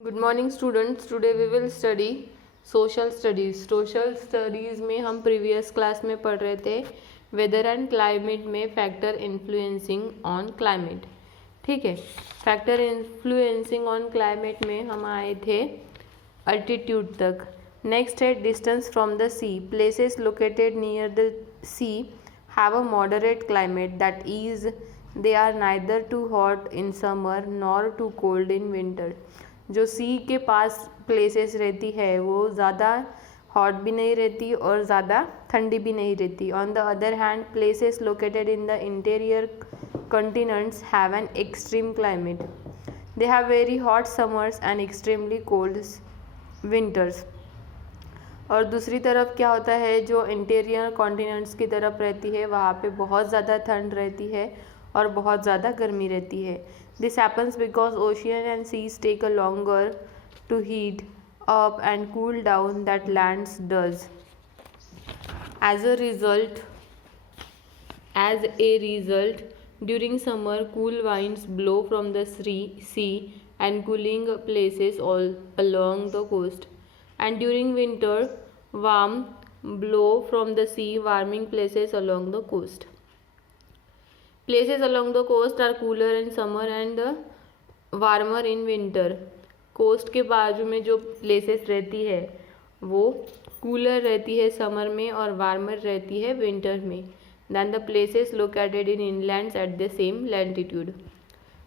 Good morning students, today we will study social studies. Social studies में हम previous class में पढ़ रहे थे वेदर एंड क्लाइमेट में फैक्टर इन्फ्लुएंसिंग ऑन क्लाइमेट। ठीक है, फैक्टर इन्फ्लुएंसिंग ऑन क्लाइमेट में हम आए थे अल्टीट्यूड तक। नेक्स्ट है distance from the sea. Places located near the sea have a moderate climate that is they are neither too hot in summer nor too cold in winter. जो sea के पास places रहती है वो ज़्यादा hot भी नहीं रहती और ज़्यादा ठंडी भी नहीं रहती। On the other hand places located in the interior continents have an extreme climate. They have very hot summers and extremely cold winters. और दूसरी तरफ क्या होता है, जो इंटीरियर कॉन्टिनेंट्स की तरफ रहती है वहाँ पे बहुत ज़्यादा ठंड रहती है और बहुत ज़्यादा गर्मी रहती है। This happens because ocean and seas take a longer to heat up and cool down that lands does. As a result, during summer, cool winds blow from the sea and cooling places all along the coast. And during winter, warm blow from the sea, warming places along the coast. Places along the coast are cooler in summer and warmer in winter. Coast के बाजू में जो places रहती है वो cooler रहती है summer में और वार्मर रहती है विंटर में than the places located in inlands at the same latitude.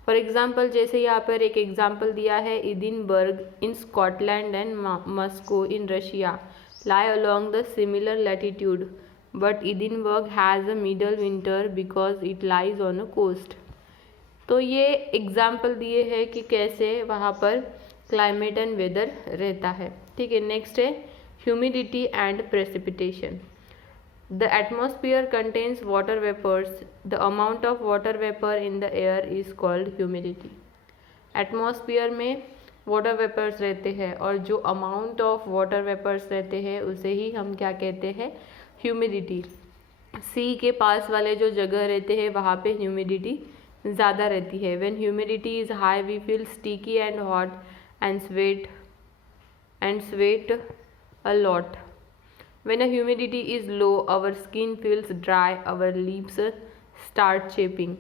For example, जैसे यहाँ पर एक एग्जाम्पल दिया है, Edinburgh in Scotland and Moscow in Russia lie along the similar latitude, but Edinburgh has a middle winter because it lies on a coast. तो ये example दिए हैं कि कैसे वहाँ पर क्लाइमेट एंड वेदर रहता है। ठीक है, नेक्स्ट है humidity and precipitation. The atmosphere contains water vapours. The amount of water vapour in the air is called humidity. Atmosphere में वाटर वेपर्स रहते हैं और जो अमाउंट ऑफ वाटर वेपर्स रहते हैं उसे ही हम क्या कहते हैं, ह्यूमिडिटी। सी के पास वाले जो जगह रहते हैं वहाँ पे ह्यूमिडिटी ज़्यादा रहती है। When humidity is high we feel sticky and hot and sweat a lot. When a humidity is low our skin feels dry, our lips start shaping.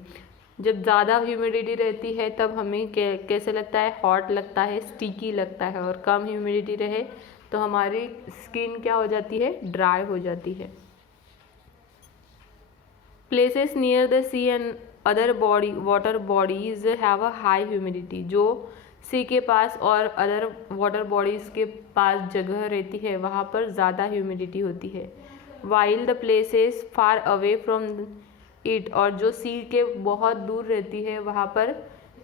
जब ज़्यादा ह्यूमिडिटी रहती है तब हमें कैसे लगता है, हॉट लगता है, स्टिकी लगता है, और कम ह्यूमिडिटी रहे तो हमारी स्किन क्या हो जाती है, ड्राई हो जाती है। Places near the sea and other water bodies have a high humidity. जो सी के पास और अदर वाटर बॉडीज़ के पास जगह रहती है वहाँ पर ज़्यादा ह्यूमिडिटी होती है। While the places far away from it, और जो सी के बहुत दूर रहती है वहाँ पर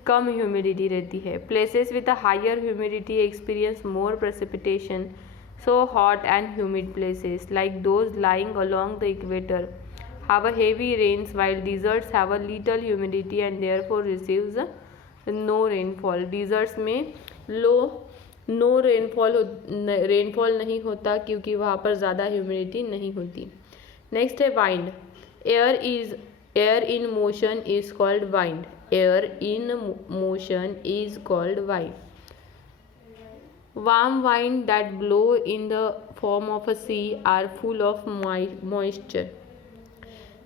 कम ह्यूमिडिटी रहती है। Places with a higher humidity experience more precipitation. So hot and humid places like those lying along the equator have a heavy rains, while deserts have a little humidity and therefore receives no rainfall. deserts में no rainfall नहीं होता क्योंकि वहाँ पर ज़्यादा humidity नहीं होती। Next है wind. Air in motion is called wind. Air in motion is called wind. Warm wind that blow in the form of a sea are full of moisture.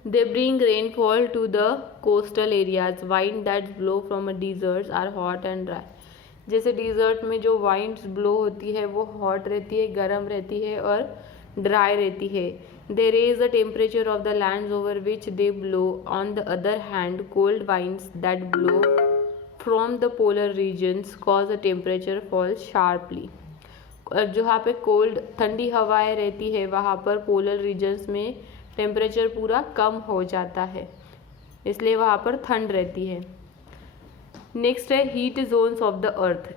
They bring rainfall to the coastal areas. Wind that blow from a deserts are hot and dry. जैसे dessert में जो winds blow होती है वो hot रहती है, गर्म रहती है और ड्राई रहती है। They raise the temperature of the lands over which they blow. On the other hand, cold winds that blow from the polar regions cause a temperature fall sharply. और जहाँ पे कोल्ड ठंडी हवाएं रहती है वहाँ पर पोलर रीजन्स में टेम्परेचर पूरा कम हो जाता है, इसलिए वहाँ पर ठंड रहती है। नेक्स्ट है heat zones of the earth.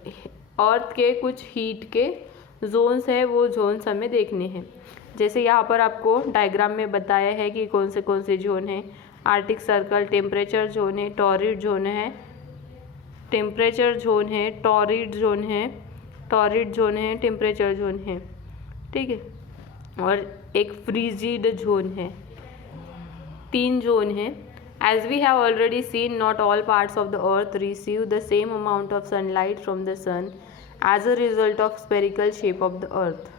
Earth के कुछ हीट के जोन्स है, वो जोन्स हमें देखने हैं। जैसे यहाँ पर आपको डायग्राम में बताया है कि कौन से जोन हैं। आर्टिक सर्कल टेम्परेचर जोन है, टॉरिड जोन है, टेम्परेचर जोन है, टॉरिड जोन है, टॉरिड जोन है, टेम्परेचर जोन है। ठीक है, और एक फ्रीजिड जोन है। 3 जोन है। As we have already seen, not all parts of the earth receive the same amount of sunlight from the sun as a result of spherical shape of the earth.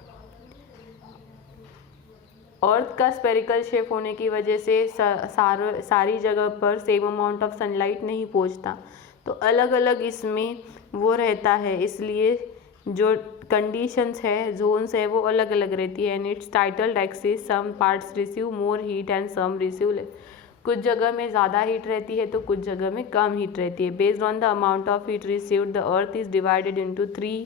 अर्थ का spherical shape होने की वजह से सारी जगह पर same amount of sunlight नहीं पहुंचता, तो अलग अलग इसमें वो रहता है, इसलिए जो कंडीशंस है, जोन्स है, वो अलग अलग रहती है. And its tilted axis, some parts receive more heat and some receive less. कुछ जगह में ज़्यादा हीट रहती है तो कुछ जगह में कम हीट रहती है. Based on the amount of heat received the earth is divided into 3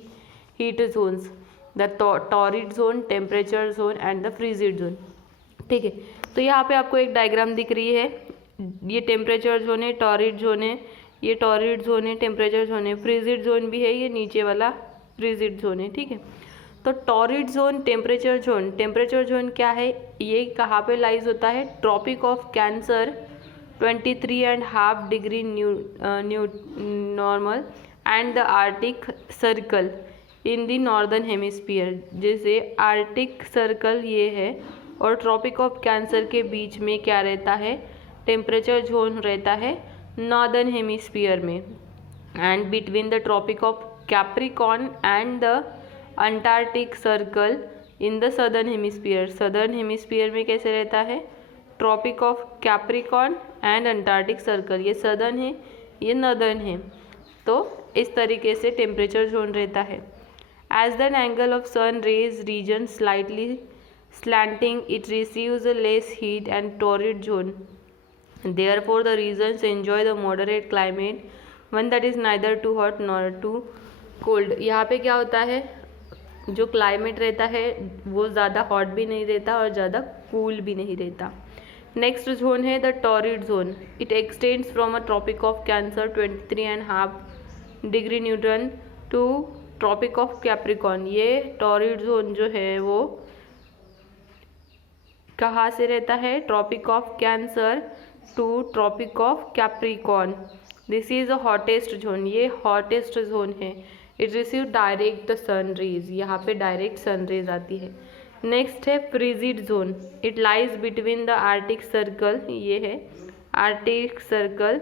heat zones, the torrid zone, temperature zone and the frigid zone. ठीक है, तो यहाँ पे आपको एक डायग्राम दिख रही है. ये टेम्परेचर जोन है, टॉरिड जोन है, ये टॉरिड जोन है, टेम्परेचर जोन है, फ्रीजिड जोन भी है, ये नीचे वाला फ्रीजिड जोन है. ठीक है, तो टॉरिड जोन, टेम्परेचर जोन क्या है, ये कहाँ पे लाइज होता है? Tropic of Cancer 23.5 degree normal and the Arctic Circle in the northern hemisphere. जैसे आर्टिक सर्कल ये है और ट्रॉपिक ऑफ कैंसर के बीच में क्या रहता है? टेम्परेचर जोन रहता है नॉर्दर्न हेमिस्फीयर में. And between the Tropic of Capricorn and the Antarctic Circle in the southern hemisphere. Southern hemisphere में कैसे रहता है? Tropic of Capricorn and Antarctic Circle, ये सदर्न है, ये नॉर्दर्न है. तो इस तरीके से टेम्परेचर जोन रहता है. As the angle of sun rays region slightly slanting, it receives a less heat and torrid zone. Therefore, the regions enjoy the moderate climate, one that is neither too hot nor too cold. यहाँ पे क्या होता है, जो climate रहता है वो ज़्यादा हॉट भी नहीं रहता और ज़्यादा कूल भी नहीं रहता. नेक्स्ट जोन है the torrid zone. It extends from a Tropic of Cancer 23.5 degree newton to Tropic of Capricorn. ये टॉरिड जोन जो है वो कहाँ से रहता है? Tropic of Cancer to Tropic of Capricorn. This is the hottest zone, ये हॉटेस्ट जोन है. It receive direct the sun rays, यहाँ पे डायरेक्ट सन रेज आती है. नेक्स्ट है frigid zone. It lies between the Arctic Circle, ये है Arctic Circle,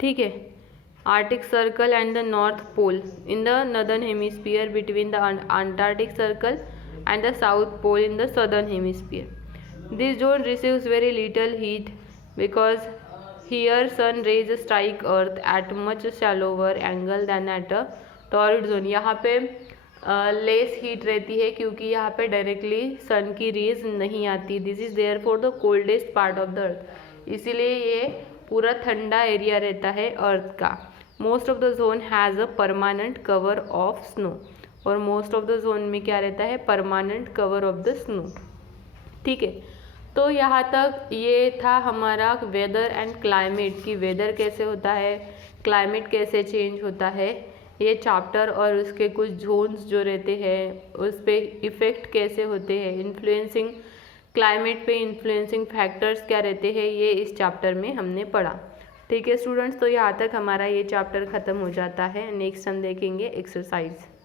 ठीक है, Arctic Circle and the North Pole in the northern hemisphere, between the Antarctic Circle and the south pole in the southern hemisphere. This zone receives very little heat because here sun rays strike earth at much shallower angle than at a torrid zone. यहाँ पे less heat रहती है क्योंकि यहाँ पे directly सन की rays नहीं आती. This is therefore the coldest part of the earth, इसीलिए ये पूरा ठंडा एरिया रहता है अर्थ का. Most of the zone has a permanent cover of snow, और मोस्ट ऑफ द जोन में क्या रहता है? Permanent cover of the snow. ठीक है, तो यहाँ तक ये था हमारा वेदर एंड क्लाइमेट, की वेदर कैसे होता है, क्लाइमेट कैसे चेंज होता है, ये चैप्टर और उसके कुछ जोन्स जो रहते हैं उस पर इफ़ेक्ट कैसे होते हैं, इन्फ्लुएंसिंग क्लाइमेट पे इन्फ्लुएंसिंग फैक्टर्स क्या रहते हैं, ये इस चैप्टर में हमने पढ़ा. ठीक है स्टूडेंट्स, तो यहाँ तक हमारा ये चैप्टर ख़त्म हो जाता है. नेक्स्ट हम देखेंगे एक्सरसाइज.